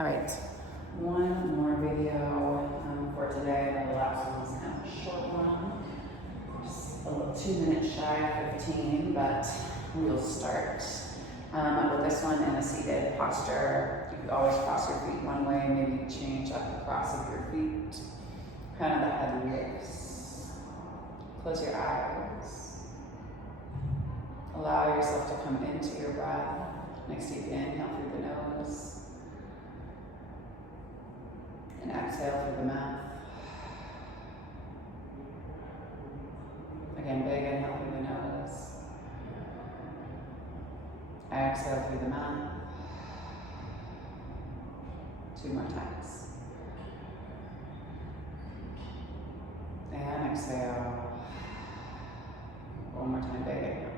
All right, one more video for today. The last one's kind of a short one, just a little 2 minutes shy of 15, but we'll start with this one in a seated posture. You can always cross your feet one way, maybe change up the cross of your feet. Kind of the head lifts. Close your eyes. Allow yourself to come into your breath. Nice deep inhale through the nose. And exhale through the mouth. Again, big inhale through the nose. Exhale through the mouth. 2 more times. And exhale. 1 more time, big inhale.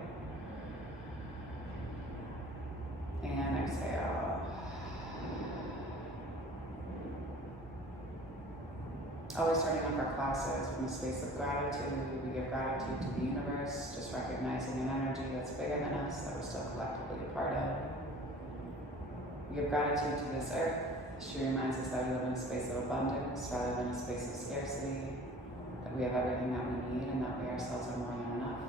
And exhale. Always starting off our classes from a space of gratitude. We give gratitude to the universe, just recognizing an energy that's bigger than us, that we're still collectively a part of. We give gratitude to this earth. She reminds us that we live in a space of abundance rather than a space of scarcity, that we have everything that we need and that we ourselves are more than enough.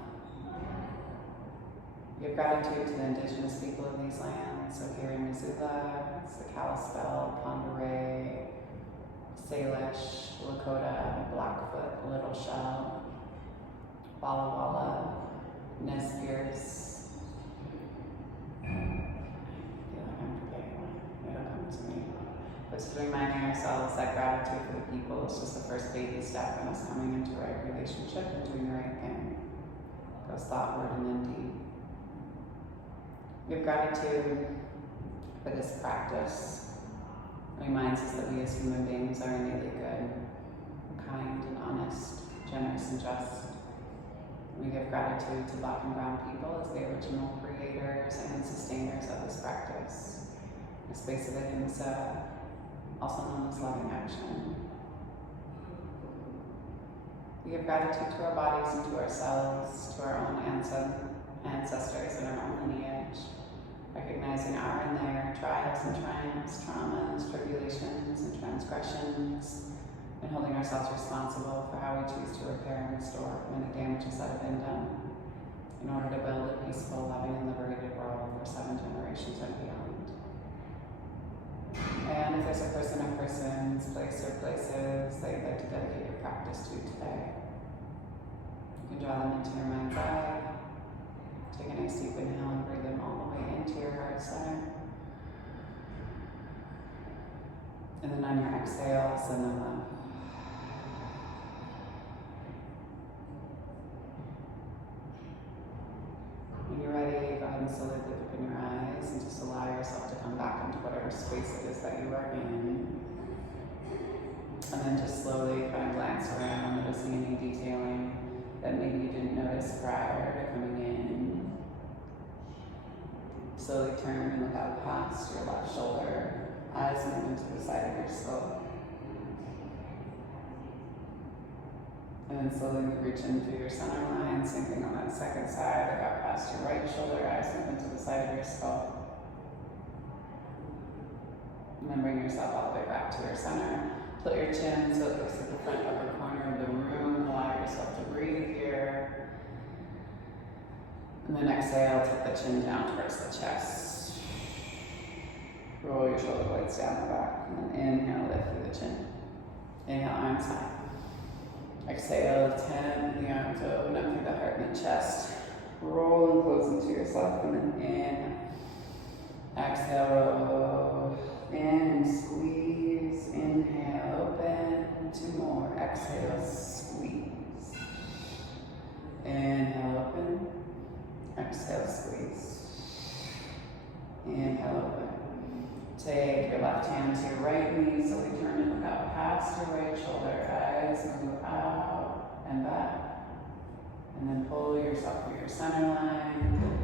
We give gratitude to the indigenous people of these lands, so here in Missoula, it's the Kalispel, Pend Oreille, Salish, Lakota, Blackfoot, Little Shell, Walla Walla, Nez Perce. I feel like I'm forgetting one. It'll come to me. But just reminding ourselves that gratitude for the people is just the first baby step in us coming into the right relationship and doing the right thing. Goes thought, word, and then deed. We have gratitude for this practice. It reminds us that we as human beings are innately good, kind and honest, generous and just. We give gratitude to Black and Brown people as the original creators and sustainers of this practice. A space of ahimsa, also known as loving action. We give gratitude to our bodies and to ourselves, to our own ancestors and our own lineage. Recognizing our and their trials and triumphs, traumas, tribulations, and transgressions, and holding ourselves responsible for how we choose to repair and restore from any damages that have been done in order to build a peaceful, loving, and liberated world for 7 generations and beyond. And if there's a person or persons, place or places that you'd like to dedicate your practice to today, you can draw them into your mind's eye. Take a nice deep inhale and bring them all the way into your heart center. And then on your exhale, send them up. When you're ready, go ahead and slowly open your eyes and just allow yourself to come back into whatever space it is that you are in. And then just slowly kind of glance around, noticing any detailing that maybe you didn't notice prior to coming in. Slowly turn and look out past your left shoulder, eyes move into the side of your skull. And then slowly reach into your center line, same thing on that second side, look out past your right shoulder, eyes move into the side of your skull. And then bring yourself all the way back to your center. Put your chin so it looks at the front upper corner of the room, allow yourself to breathe here. And then exhale, tuck the chin down towards the chest. Roll your shoulder blades down the back. And then inhale, lift through the chin. Inhale, arms high. Exhale, tent the arms open up through the heart and the chest. Roll and close into yourself. And then inhale. Exhale, roll. In, squeeze. Inhale, open. 2 more. Exhale, squeeze. Inhale, open. Exhale, squeeze. Inhale, open. Take your left hand to your right knee, so we turn and look out past your right shoulder. Eyes move out and back. And then pull yourself through your center line.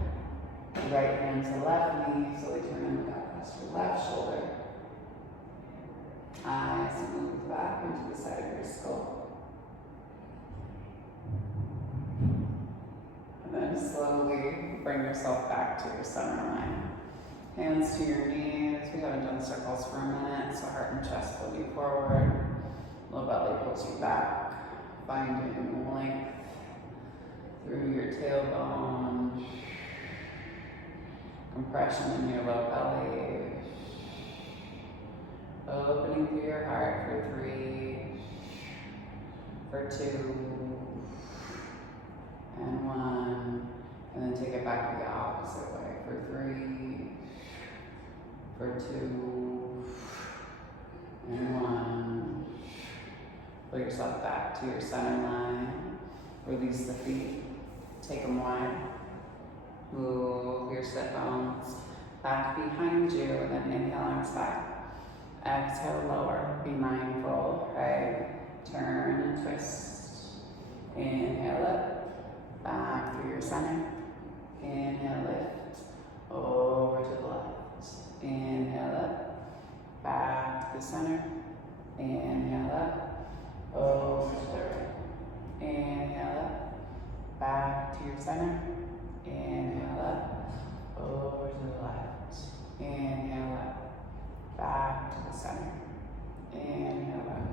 Right hand to left knee, so we turn and look out past your left shoulder. Eyes move back into the side of your skull. And then slowly bring yourself back to your center line. Hands to your knees. We haven't done circles for a minute. in, so heart and chest pull you forward. Low belly pulls you back. Finding length through your tailbone. Compression in your low belly. Opening through your heart for 3, for 2, and 1. And then take it back the opposite way for 3, for 2, and 1. Pull yourself back to your center line. Release the feet. Take them wide. Move your sit bones back behind you. Then inhale, arms back. Exhale, lower. Be mindful, right? Turn and twist. Inhale up. Back through your center. Inhale, lift. Over to the left. Inhale up. Back to the center. Inhale up. Over to the right. Inhale up. Back to your center. Inhale up. Over to the left. Inhale up. Back to the center. Inhale up.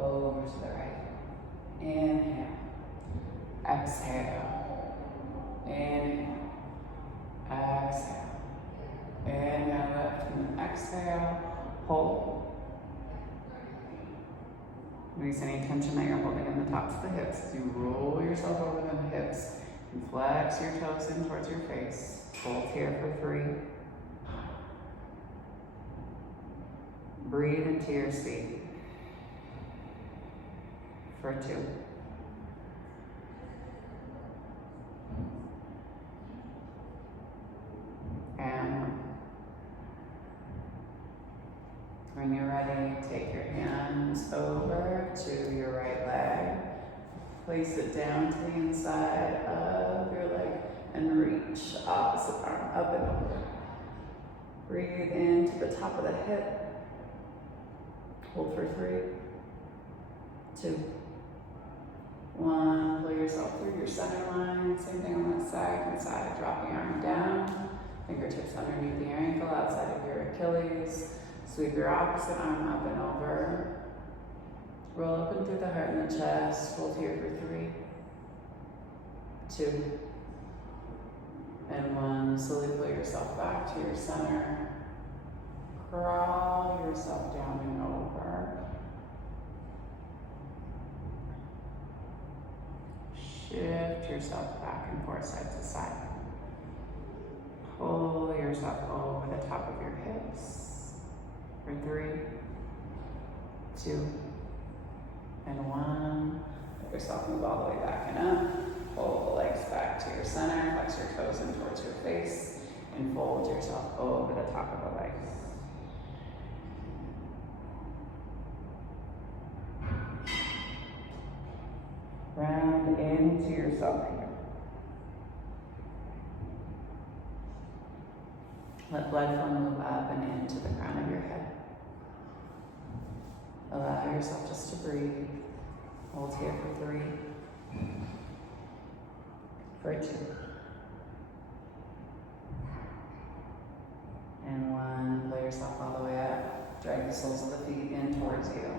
Over to the right. Inhale. Exhale. Inhale. Exhale. Inhale, lift, and then exhale. Hold. Release any tension that you're holding in the tops of the hips. As you roll yourself over the hips and flex your toes in towards your face. Hold here for 3. Breathe into your seat for 2. And 1. When you're ready, take your hands over to your right leg. Place it down to the inside of your leg and reach opposite arm up and over. Breathe into the top of the hip. Hold for 3, 2, 1. Pull yourself through your center line. Same thing on the side and side. Drop your arm down. Fingertips underneath your ankle, outside of your Achilles. Sweep your opposite arm up and over. Roll up and through the heart and the chest. Hold here for 3, 2, and 1. Slowly pull yourself back to your center. Crawl yourself down and over. Shift yourself back and forth side to side. Pull yourself over the top of your hips for 3, 2, and 1. Let yourself move all the way back and up. Pull the legs back to your center. Flex your toes in towards your face. And fold yourself over the top of the legs. Round into yourself here. Let blood flow move up and into the crown of your head. Allow yourself just to breathe. Hold here for 3, for 2, and 1. Pull yourself all the way up. Drag the soles of the feet in towards you.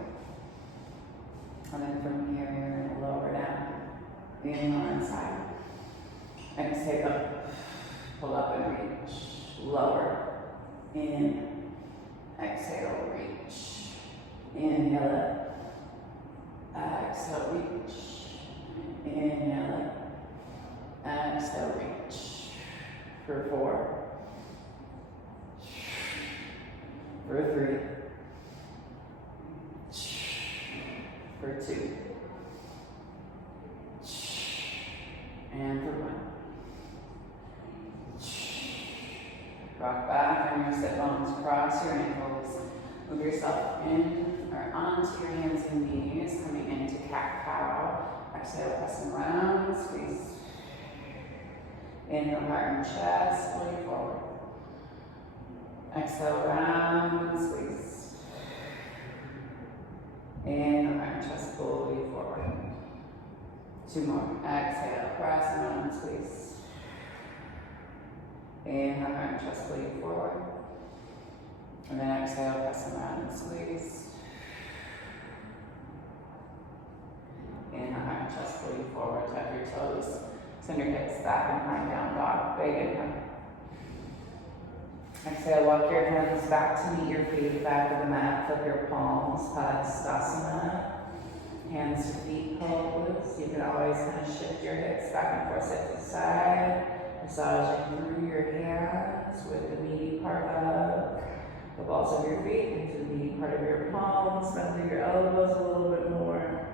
And then from here, you're going to lower down. Inhale inside. Exhale up. Pull up and reach. Lower. In. Exhale, reach. Inhale up. Exhale, reach. Inhale up. Exhale, reach. For 4. For 3. For 2. And for 1. Rock back on your sit bones, cross your ankles. Move yourself in or onto your hands and knees, coming into cat-cow. Exhale, press and round, squeeze. Inhale, heart and chest, pull you forward. Exhale, round, squeeze. Inhale, heart and chest, pull you forward. 2 more. Exhale, press and round, squeeze. Inhale, heart and chest, pull you forward. And then exhale, press them around and squeeze. Inhale, arm, chest, pull you forward, tap your toes. Send your hips back and behind down dog. Big inhale. Exhale, walk your hands back to meet your feet, back of the mat, flip your palms, Padasana. Hands to feet pose. You can always kind of shift your hips back and forth, side to side. Massaging through your hands with the meaty part of the balls of your feet into the meaty part of your palms. Bend through your elbows a little bit more.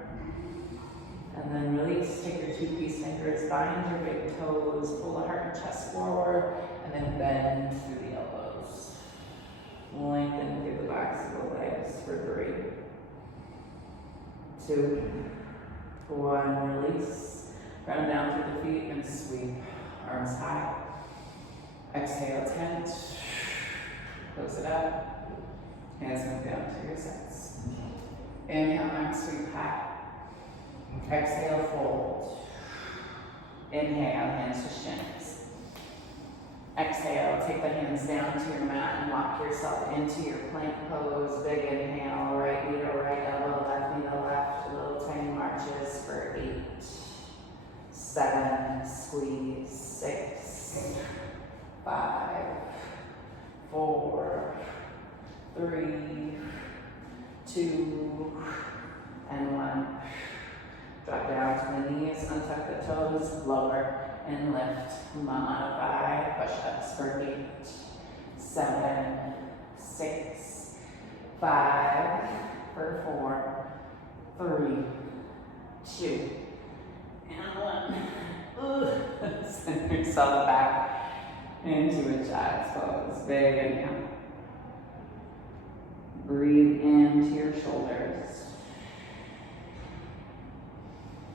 And then release. Take your two-piece fingers, bind your big toes, pull the heart and chest forward, and then bend through the elbows. Lengthen through the backs of the legs for 3, 2, 1. Release. Round down through the feet and sweep. Arms high. Exhale, tent. Close it up. Hands move down to your sides. Inhale, arms sweep high. Exhale, fold. Inhale, hands to shins. Exhale, take the hands down to your mat and lock yourself into your plank pose. Big inhale, right knee to right elbow, left knee to left. Little tiny marches for 8, 7, squeeze, 6, 5, 4, 3, 2, and 1. Drop down to the knees, untuck the toes, lower and lift. Modify push-ups for 8, 7, 6, 5, for 4, 3, 2, and 1. Send yourself back into a child's pose. Big inhale. Breathe into your shoulders.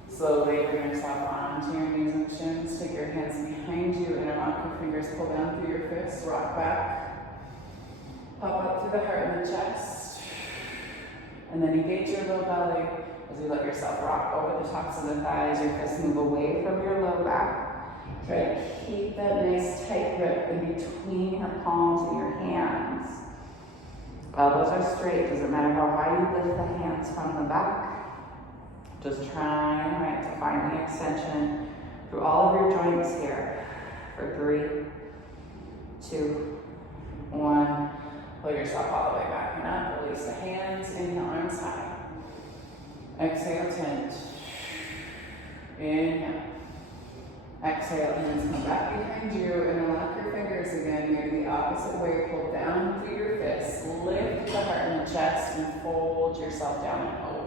Slowly bring yourself onto your knees and shins. Take your hands behind you, interlock your fingers, pull down through your fists, rock back. Pop up through the heart and the chest. And then engage your low belly as you let yourself rock over the tops of the thighs. Your fists move away from your low back. Try to keep that nice tight grip in between your palms and your hands. Elbows are straight. Doesn't matter how high you lift the hands from the back. Just trying, right, to find the extension through all of your joints here. For 3, 2, 1. Pull yourself all the way back and up. Release the hands. Inhale, arms high. Exhale, tent. Inhale. Exhale, hands come back behind you. Interlock your fingers again. Maybe the opposite way. Pull down through your fists. Lift the heart and the chest and fold yourself down and over.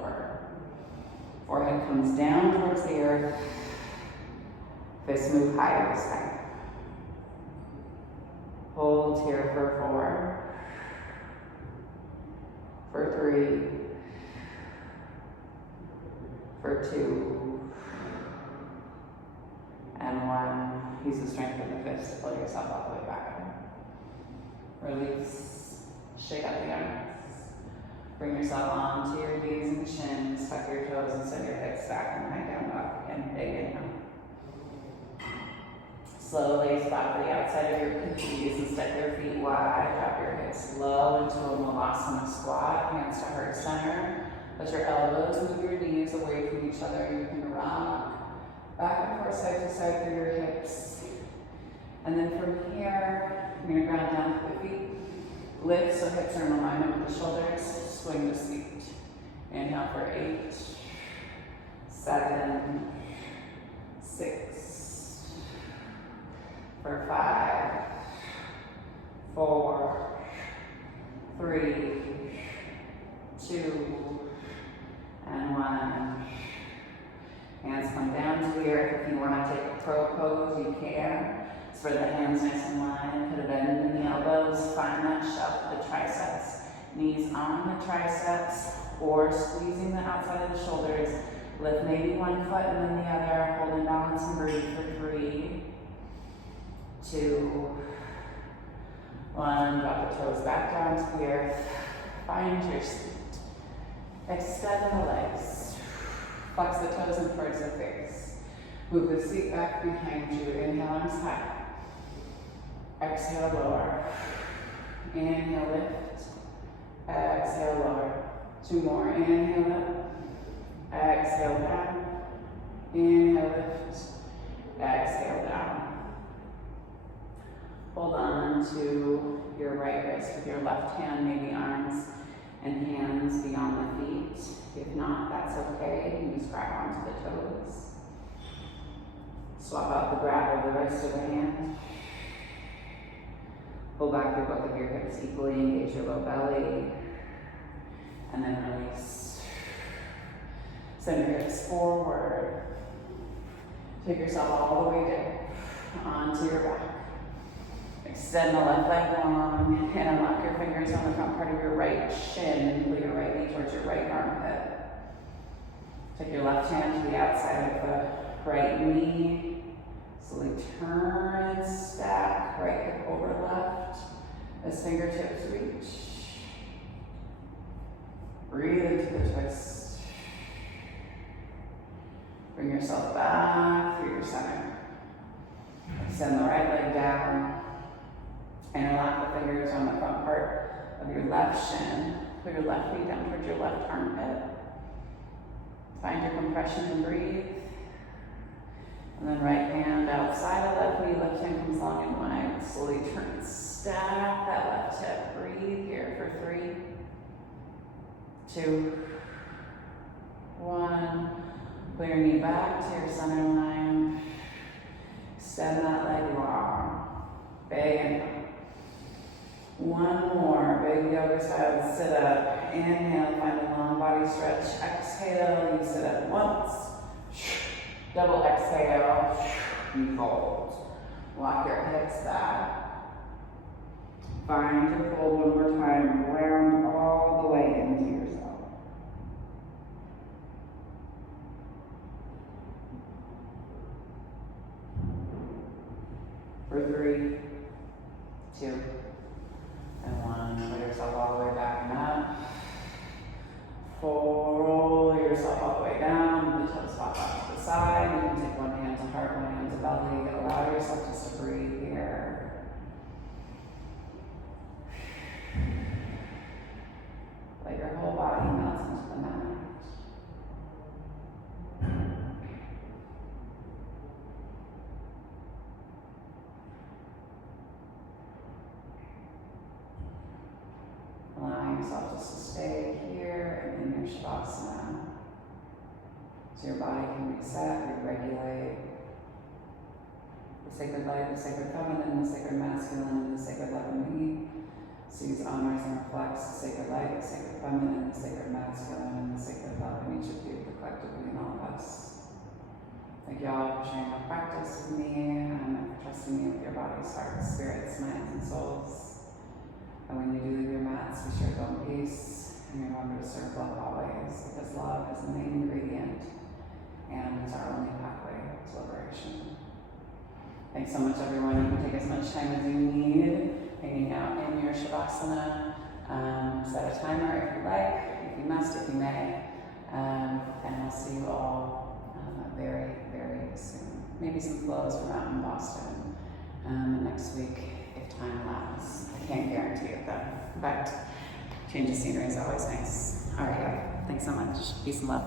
Forehead comes down towards the earth. Fists move higher this time. Hold here for 4, for 3, for 2, and 1. Use the strength of the fists to pull yourself all the way back. Release. Shake out the arms. Bring yourself onto your knees and shins. Tuck your toes and send your hips back and behind down dog. And big inhale. Slowly spot the outside of your pinkies and step your feet wide. Drop your hips low into a Malasana squat. Hands to heart center. Let your elbows move your knees away from each other. You can rock back and forth, side to side through your hips. And then from here, you're going to ground down to the feet. Lift so hips are in alignment with the shoulders. Swing the feet. Inhale for 8, 7, 6, for 5, 4, 3, 2, and 1. Hands come down to the earth. If you want to take a crow pose, you can. Spread the hands nice and wide. Put a bend in the elbows. Find that shelf of the triceps. Knees on the triceps or squeezing the outside of the shoulders. Lift maybe one foot and then the other. Hold in balance and breathe for 3, 2, 1. Drop the toes back down to the earth. Find your seat. Extend the legs. Flex the toes in towards the face. Move the seat back behind you. Inhale, arms high. Exhale, lower. Inhale, lift. Exhale, lower. 2 more. Inhale up. Exhale down. Inhale, lift. Exhale down. Hold on to your right wrist with your left hand, maybe arms and hands beyond the feet. If not, that's okay. You can just grab onto the toes. Swap out the grab of the wrist or the hand. Pull back through both of your hips equally, engage your low belly, and then release. Send your hips forward. Take yourself all the way down onto your back. Extend the left leg long and unlock your fingers on the front part of your right shin. Pull your right knee towards your right armpit. Take your left hand to the outside of the right knee. Slowly turn and stack right hip over left as fingertips reach. Breathe into the twist. Bring yourself back through your center. Extend the right leg down. Interlock the fingers on the front part of your left shin. Pull your left knee down towards your left armpit. Find your compression and breathe. And then right hand outside of left knee, left hand comes long and wide. Slowly turn and stack that left hip. Breathe here for 3, 2, 1. Pull your knee back to your center line. Extend that leg long. Big inhale. 1 more. Big yoga style sit up. Inhale, find a long body stretch. Exhale, you sit up once. Double exhale, you fold. Walk your hips back. Find your fold one more time. Round all the way into yourself. For 3, 2, and 1. Put yourself all the way back and up. Roll yourself all the way down. The toes pop out to the side. You can take one hand to heart, one hand to belly. Allow yourself just to breathe here. Let your whole body melt into the mat. Allowing yourself just to stay here in your Shavasana. So your body can reset, re-regulate. The sacred light, the sacred feminine, the sacred masculine, and the sacred love in me. Sees, honors, and reflects the sacred light, the sacred feminine, the sacred masculine, and the sacred love in each of you, the collective in all of us. Thank you all for sharing your practice with me and for trusting me with your bodies, hearts, spirits, minds, and souls. And when you do leave your mats, be sure to go in peace and remember to serve love always, because love is the main ingredient and it's our only pathway to liberation. Thanks so much, everyone. You can take as much time as you need hanging out in your Shavasana. Set a timer if you like, if you must, if you may. And I'll see you all very, very soon. Maybe some flows from out in Boston next week if time allows. I can't guarantee it though, but change of scenery is always nice. All right, thanks so much. Peace and love.